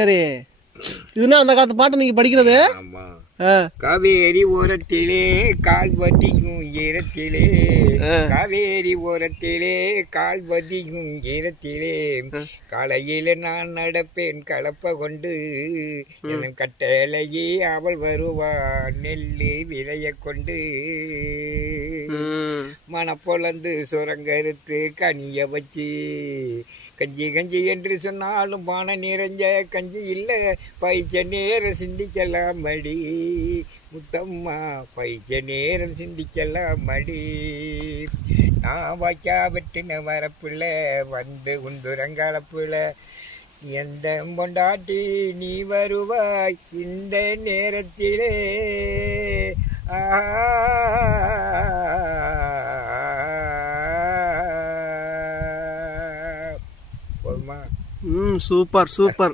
சரி, இதுனா அந்த காலத்து பாட்டு நீங்க படிக்கிறது? ஆமா. காவேரி ஓரத்திலே கால் வதியும் ஈரத்திலே, காவேரி ஓரத்திலே கால் வதியும் ஈரத்திலே, காலையில நான் நடப்பேன் கலப்ப கொண்டு, என் கட்டளையே அவள் வருவா நெல்லு விதைய கொண்டு, மனப்பொழந்து சுரங்கருத்து கனிய வச்சு, கஞ்சி கஞ்சி என்று சொன்னாலும் பானை நிறைஞ்ச கஞ்சி இல்லை, பைச்ச நேரம் சிந்திக்கலாம் மடி முத்தம்மா, பைச்ச நேரம் சிந்திக்கலாம் மடி. நான் வாய்க்கா வெட்டின வரப்புல வந்து உந்துரங்கலப்புல, எந்த பொண்டாட்டி நீ வருவாய் இந்த நேரத்திலே. Super super.